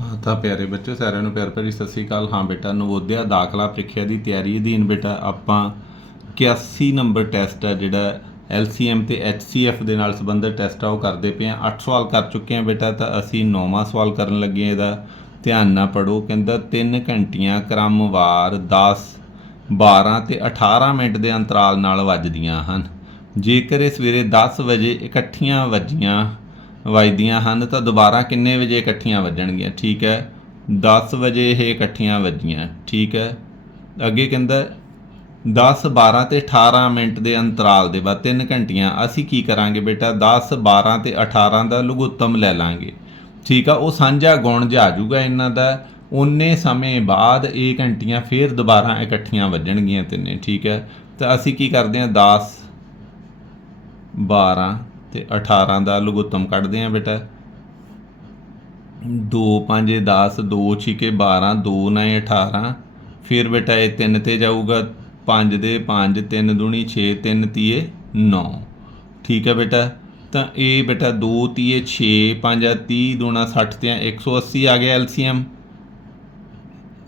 ਹਾਂ, ਤਾਂ ਪਿਆਰੇ ਬੱਚੋ ਸਾਰਿਆਂ ਨੂੰ ਪਿਆਰ ਭਰੀ ਸਤਿ ਸ੍ਰੀ ਅਕਾਲ। ਹਾਂ ਬੇਟਾ, ਨਵੋਦਿਆ, ਦਾਖਲਾ ਪ੍ਰੀਖਿਆ ਦੀ ਤਿਆਰੀ ਅਧੀਨ ਬੇਟਾ। ਆਪਾਂ 81 ਨੰਬਰ ਟੈਸਟ ਹੈ ਜਿਹੜਾ LCM ਤੇ HCF ਦੇ ਨਾਲ ਸੰਬੰਧਿਤ ਟੈਸਟ ਆ, ਉਹ ਕਰਦੇ ਪਏ ਆ 8 ਸਵਾਲ ਕਰ ਚੁੱਕੇ ਆ ਬੇਟਾ, ਤਾਂ ਅਸੀਂ 9ਵਾਂ ਸਵਾਲ ਕਰਨ ਲੱਗੇ ਆ ਇਹਦਾ। ਧਿਆਨ ਨਾਲ ਪੜੋ ਕਹਿੰਦਾ 3 ਘੰਟੀਆਂ ਕ੍ਰਮਵਾਰ 10 12 ਤੇ 18 ਮਿੰਟ ਦੇ ਅੰਤਰਾਲ ਨਾਲ ਵੱਜਦੀਆਂ ਹਨ। ਜੇਕਰ ਇਹ ਸਵੇਰੇ 10 ਵਜੇ ਇਕੱਠੀਆਂ ਵੱਜੀਆਂ ਵੱਜਦੀਆਂ ਹਨ ਤਾਂ ਦੁਬਾਰਾ ਕਿੰਨੇ ਵਜੇ ਇਕੱਠੀਆਂ ਵੱਜਣਗੀਆਂ? ਠੀਕ ਹੈ। 10 ਵਜੇ ਇਹ ਇਕੱਠੀਆਂ ਵੱਜੀਆਂ। ਠੀਕ ਹੈ। ਅੱਗੇ ਕਹਿੰਦਾ 10 12 ਤੇ 18 ਮਿੰਟ ਦੇ ਅੰਤਰਾਲ ਦੇ ਬਾਅਦ 3 ਘੰਟੀਆਂ, ਅਸੀਂ ਕੀ ਕਰਾਂਗੇ ਬੇਟਾ? 10 12 ਤੇ 18 ਦਾ ਲਘੁੱਤਮ ਲੈ ਲਾਂਗੇ। ਠੀਕ ਆ, ਉਹ ਸਾਂਝਾ ਗੁਣ ਜਾ ਜਾਊਗਾ ਇਹਨਾਂ ਦਾ। ਉਨੇ ਸਮੇਂ ਬਾਅਦ ਇਹ ਘੰਟੀਆਂ ਫੇਰ ਦੁਬਾਰਾ ਇਕੱਠੀਆਂ ਵੱਜਣਗੀਆਂ ਤਿੰਨੇ। ਠੀਕ ਹੈ। ਤਾਂ ਅਸੀਂ ਕੀ ਕਰਦੇ ਹਾਂ? 10 12 ਤੇ 18 ਦਾ ਲਘੁੱਤਮ ਕੱਢਦੇ ਆ ਬੇਟਾ। 2 5 10 2 ਛਿਕੇ 12 2 9 18 ਫਿਰ ਬੇਟਾ ਇਹ 3 ਤੇ ਜਾਊਗਾ। 5 ਦੇ 5 3 ਦੁਣੀ 6 3 ਤੀਏ 9 ਠੀਕ ਹੈ ਬੇਟਾ। ਤਾਂ ਇਹ ਬੇਟਾ 2 ਤੀਏ 6 5 30 ਦੂਣਾ 60 ਤੇ 180 ਆ ਗਿਆ ਐਲਸੀਐਮ।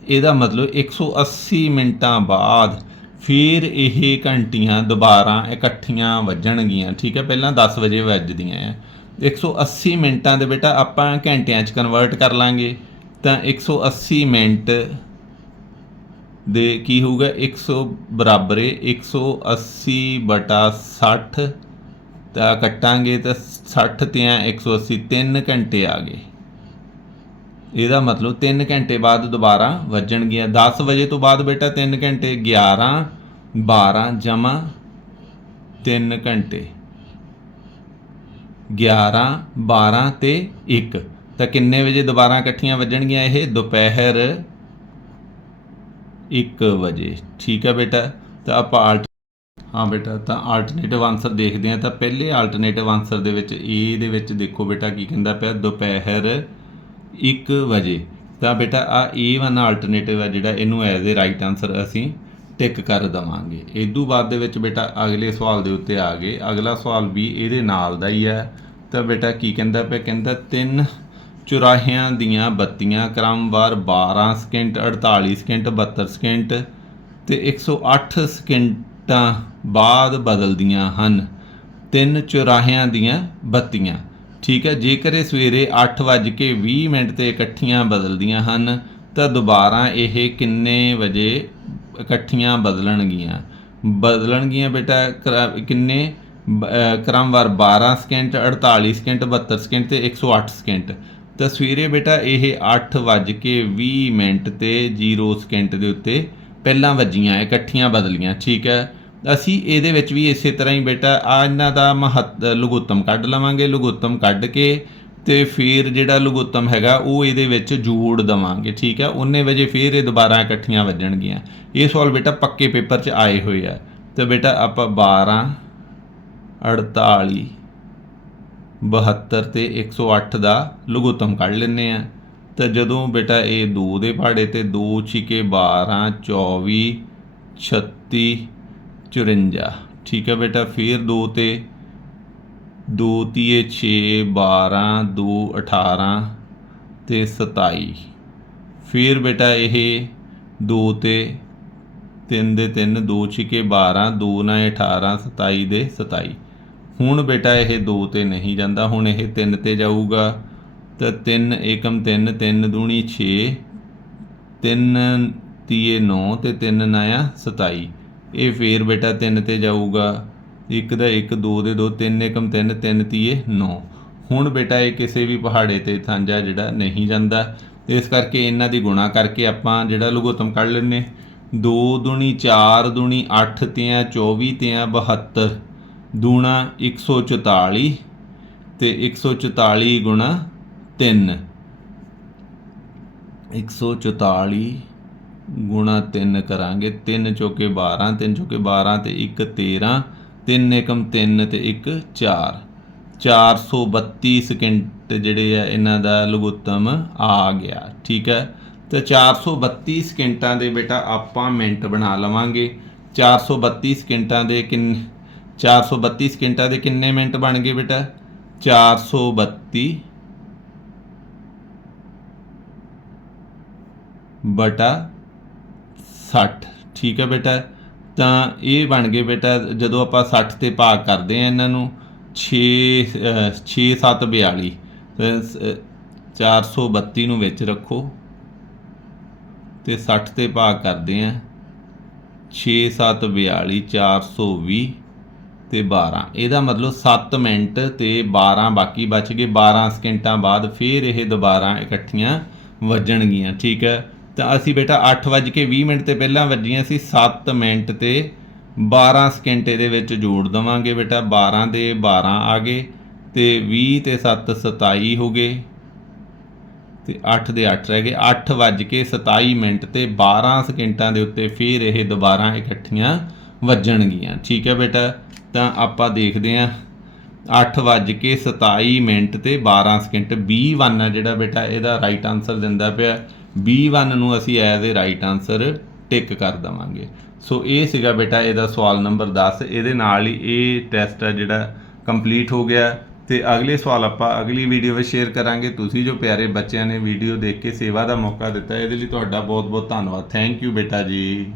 ਇਹਦਾ ਮਤਲਬ 180 ਮਿੰਟਾਂ ਬਾਅਦ ਫਿਰ ਇਹ ਘੰਟੀਆਂ ਦੁਬਾਰਾ ਇਕੱਠੀਆਂ ਵੱਜਣਗੀਆਂ। ਠੀਕ ਹੈ, ਪਹਿਲਾਂ 10 ਵਜੇ ਵੱਜਦੀਆਂ ਆ। 180 ਮਿੰਟਾਂ ਦੇ ਬੇਟਾ ਆਪਾਂ ਘੰਟਿਆਂ 'ਚ ਕਨਵਰਟ ਕਰ ਲਾਂਗੇ। ਤਾਂ 180 ਮਿੰਟ ਦੇ ਕੀ ਹੋਊਗਾ? 100 ਬਰਾਬਰ ਹੈ 180 ਬਟਾ 60 ਤਾਂ ਕੱਟਾਂਗੇ ਤਾਂ 60 ਤੇ 180 3 ਘੰਟੇ ਆ ਗਏ। ਇਹਦਾ ਮਤਲਬ 3 ਘੰਟੇ ਬਾਅਦ ਦੁਬਾਰਾ ਵੱਜਣਗੀਆਂ। 10 ਵਜੇ ਤੋਂ ਬਾਅਦ ਬੇਟਾ 3 ਘੰਟੇ 11 12 ਜਮਾ 3 ਘੰਟੇ। 11 12 ਤੇ 1 ਤਾਂ ਕਿੰਨੇ ਵਜੇ ਦੁਬਾਰਾ ਇਕੱਠੀਆਂ ਵੱਜਣਗੀਆਂ ਇਹ? ਦੁਪਹਿਰ 1 ਵਜੇ। ਠੀਕ ਹੈ ਬੇਟਾ? ਤਾਂ ਆਪਾਂ ਆਲਟ ਹਾਂ ਬੇਟਾ, ਤਾਂ ਆਲਟਰਨੇਟਿਵ ਆਨਸਰ ਦੇਖਦੇ ਹਾਂ। ਤਾਂ ਪਹਿਲੇ ਆਲਟਰਨੇਟਿਵ ਆਨਸਰ ਦੇ ਵਿੱਚ ਏ ਦੇ ਵਿੱਚ ਦੇਖੋ ਬੇਟਾ ਕੀ ਕਹਿੰਦਾ ਪਿਆ? ਦੁਪਹਿਰ 1 ਵਜੇ। ਤਾਂ ਬੇਟਾ, ਆ A1 ਆਲਟਰਨੇਟਿਵ ਹੈ ਜਿਹੜਾ ਇਹਨੂੰ ਐਜ਼ ਅ ਰਾਈਟ ਆਨਸਰ ਅਸੀਂ ਟਿਕ ਕਰ ਦਵਾਂਗੇ। ਇਦੋਂ ਬਾਅਦ ਦੇ ਵਿੱਚ ਬੇਟਾ ਅਗਲੇ ਸਵਾਲ ਦੇ ਉੱਤੇ ਆ ਗਏ। ਅਗਲਾ ਸਵਾਲ ਵੀ ਇਹਦੇ ਨਾਲ ਦਾ ਹੀ ਹੈ ਤਾਂ ਬੇਟਾ ਕੀ ਕਹਿੰਦਾ ਪਿਆ? ਕਹਿੰਦਾ, ਤਿੰਨ ਚੁਰਾਹਿਆਂ ਦੀਆਂ ਬੱਤੀਆਂ ਕ੍ਰਮਵਾਰ 12 ਸਕਿੰਟ 48 ਸਕਿੰਟ 72 ਸਕਿੰਟ ਤੇ 108 ਸਕਿੰਟਾਂ ਬਾਅਦ ਬਦਲਦੀਆਂ ਹਨ। ਤਿੰਨ ਚੁਰਾਹਿਆਂ ਦੀਆਂ ਬੱਤੀਆਂ। ਠੀਕ ਹੈ, ਜੇਕਰ ਇਹ ਸਵੇਰੇ 8:20 ਮਿੰਟ ਤੇ ਇਕੱਠੀਆਂ ਬਦਲਦੀਆਂ ਹਨ, ਤਾਂ ਦੁਬਾਰਾ ਇਹ ਕਿੰਨੇ ਵਜੇ ਇਕੱਠੀਆਂ ਬਦਲਣਗੀਆਂ? ਬਦਲਣਗੀਆਂ ਬੇਟਾ, ਕਰਾ- ਕਿੰਨੇ? ਬ- ਕ੍ਰਮਵਾਰ 12 ਸਕਿੰਟ 48 ਸਕਿੰਟ 72 ਸਕਿੰਟ ਤੇ 108 ਸਕਿੰਟ। ਤਾਂ ਸਵੇਰੇ ਬੇਟਾ ਇਹ 8:20 ਮਿੰਟ ਤੇ 0 ਸਕਿੰਟ ਦੇ ਉੱਤੇ ਪਹਿਲਾਂ ਵੱਜੀਆਂ, ਇਕੱਠੀਆਂ ਬਦਲੀਆਂ, ਠੀਕ ਹੈ? ਅਸੀਂ ਇਹਦੇ ਵਿੱਚ ਵੀ ਇਸੇ ਤਰ੍ਹਾਂ ਹੀ ਬੇਟਾ, ਆ ਇਹਨਾਂ ਦਾ ਮਹੱਤ ਲਘੁੱਤਮ ਕੱਢ ਲਵਾਂਗੇ ਲਘੁੱਤਮ ਕੱਢ ਕੇ ਤੇ ਫਿਰ ਜਿਹੜਾ ਲਘੁੱਤਮ ਹੈਗਾ, ਉਹ ਇਹਦੇ ਵਿੱਚ ਜੋੜ ਦਵਾਂਗੇ, ਠੀਕ ਹੈ ਉਹਨੇ ਵਜੇ ਫਿਰ ਇਹ ਦੁਬਾਰਾ ਇਕੱਠੀਆਂ ਵੱਜਣਗੀਆਂ। ਇਹ ਸਵਾਲ ਬੇਟਾ ਪੱਕੇ ਪੇਪਰ 'ਚ ਆਏ ਹੋਏ ਆ। ਤੇ ਬੇਟਾ ਆਪਾਂ 12 48 72 ਤੇ 108 ਦਾ ਲਘੁੱਤਮ ਕੱਢ ਲੈਨੇ ਆ। ਤਾਂ ਜਦੋਂ ਬੇਟਾ ਇਹ 2 ਦੇ ਪਹਾੜੇ ਤੇ 2 ਛਿਕੇ 12 24 36 54 ਠੀਕ ਹੈ ਬੇਟਾ, ਫਿਰ 2 ਤੇ 2 ਤੀਏ 6 12 2 18 ਤੇ 27 ਫਿਰ ਬੇਟਾ ਇਹ 2 ਤੇ 3 ਦੇ 3 2 ਛਿਕੇ 12 2 ਨਾ 18 27 ਦੇ 27 ਹੁਣ ਬੇਟਾ ਇਹ 2 ਤੇ ਨਹੀਂ ਜਾਂਦਾ, ਹੁਣ ਇਹ 3 ਤੇ ਜਾਊਗਾ। ਤਾਂ 3 ਏਕਮ 3 3 ਦੂਣੀ 6 3 ਤੀਏ 9 ਤੇ 3 ਨਾਇਆ 27 ਇਹ ਫੇਰ ਬੇਟਾ 3 ਤੇ ਜਾਊਗਾ। 1 ਦਾ 1 2 ਦੇ 2 3 ਏਕਮ 3 3 ਤੀਏ 9 ਹੁਣ ਬੇਟਾ ਇਹ ਕਿਸੇ ਵੀ ਪਹਾੜੇ ਤੇ ਸਾਂਝਾ ਜਿਹੜਾ ਨਹੀਂ ਜਾਂਦਾ। ਇਸ ਕਰਕੇ ਇਹਨਾਂ ਦੀ ਗੁਣਾ ਕਰਕੇ ਆਪਾਂ ਜਿਹੜਾ ਲਘੁੱਤਮ ਕੱਢ ਲੈਨੇ 2 ਦੁਣੀ 4 ਦੂਣੀ 8 ਤਿਆਂ 24 ਤਿਆਂ 72 ਦੂਣਾ 144 ਤੇ 144 ਗੁਣਾ 3 144 ਗੁਣਾ 3 ਕਰਾਂਗੇ। 3 ਚੌਕੇ 12 3 ਚੌਕੇ 12 ਤੇ 1 13 3 ਏਕਮ 3 ਤੇ 1 4 432 ਸਕਿੰਟ ਜਿਹੜੇ ਆ, ਇਹਨਾਂ ਦਾ ਲਘੁੱਤਮ ਆ ਗਿਆ, ਠੀਕ ਹੈ? ਤੇ 432 ਸਕਿੰਟਾਂ ਦੇ ਬੇਟਾ ਆਪਾਂ ਮਿੰਟ ਬਣਾ ਲਵਾਂਗੇ। 432 ਸਕਿੰਟਾਂ ਦੇ ਕਿੰਨ 432 ਸਕਿੰਟਾਂ ਦੇ ਕਿੰਨੇ ਮਿੰਟ ਬਣ ਗਏ ਬੇਟਾ? 432 ਬਟਾ 60 ਠੀਕ ਹੈ ਬੇਟਾ? ਤਾਂ ਇਹ ਬਣ ਗਏ ਬੇਟਾ, ਜਦੋਂ ਆਪਾਂ 60 ਤੇ ਭਾਗ ਕਰਦੇ ਆ ਇਹਨਾਂ ਨੂੰ 6 6 7 42 ਤੇ ਸ- 432 ਨੂੰ ਵਿੱਚ ਰੱਖੋ। ਤੇ 60 ਤੇ ਭਾਗ ਕਰਦੇ ਆ 6 7 42 420 ਤੇ 12 ਇਹਦਾ ਮਤਲਬ 7 ਮਿੰਟ ਤੇ 12 ਬਾਕੀ ਬਚ ਗਏ। 12 ਸਕਿੰਟਾਂ ਬਾਅਦ ਫਿਰ ਇਹ ਦੁਬਾਰਾ ਇਕੱਠੀਆਂ ਵੱਜਣਗੀਆਂ, ਠੀਕ ਹੈ? ਤਾਂ ਅਸੀਂ ਬੇਟਾ 8:20 ਮਿੰਟ ਤੇ ਪਹਿਲਾਂ ਵੱਜੀਆਂ ਸੀ 7 ਮਿੰਟ ਤੇ 12 ਸਕਿੰਟ ਇਹਦੇ ਵਿੱਚ ਜੋੜ ਦਵਾਂਗੇ ਬੇਟਾ 12 ਦੇ 12 ਆ ਗਏ ਤੇ 20 ਤੇ 7 27 ਹੋ ਗਏ ਤੇ 8 ਦੇ 8 ਰਹਿ ਗਏ 8 ਵੱਜ ਕੇ 27 ਮਿੰਟ ਤੇ 12 ਸਕਿੰਟਾਂ ਦੇ ਉੱਤੇ ਫਿਰ ਇਹ ਦੁਬਾਰਾ ਇਕੱਠੀਆਂ ਵੱਜਣਗੀਆਂ। ਠੀਕ ਹੈ ਬੇਟਾ, ਤਾਂ ਆਪਾਂ ਦੇਖਦੇ ਹਾਂ 8 ਵੱਜ ਕੇ 27 ਮਿੰਟ ਤੇ 12 ਸਕਿੰਟ B1 ਆ ਜਿਹੜਾ ਬੇਟਾ, ਇਹਦਾ ਰਾਈਟ ਆਨਸਰ ਦਿੰਦਾ ਪਿਆ। B1 ਨੂੰ ਅਸੀਂ as a right answer tick ਕਰ ਦਵਾਂਗੇ। ਸੋ ਇਹ ਸੀਗਾ ਬੇਟਾ, ਇਹਦਾ ਸਵਾਲ ਨੰਬਰ 10 ਇਹਦੇ ਨਾਲ ਹੀ ਇਹ ਟੈਸਟ ਹੈ ਜਿਹੜਾ ਕੰਪਲੀਟ ਹੋ ਗਿਆ। ਤੇ ਅਗਲੇ ਸਵਾਲ ਆਪਾਂ ਅਗਲੀ ਵੀਡੀਓ ਵਿੱਚ ਸ਼ੇਅਰ ਕਰਾਂਗੇ। ਤੁਸੀਂ ਜੋ ਪਿਆਰੇ ਬੱਚਿਆਂ ਨੇ ਵੀਡੀਓ ਦੇਖ ਕੇ ਸੇਵਾ ਦਾ ਮੌਕਾ ਦਿੱਤਾ, ਇਹਦੇ ਲਈ ਤੁਹਾਡਾ ਬਹੁਤ ਬਹੁਤ ਧੰਨਵਾਦ। ਥੈਂਕ ਯੂ ਬੇਟਾ ਜੀ।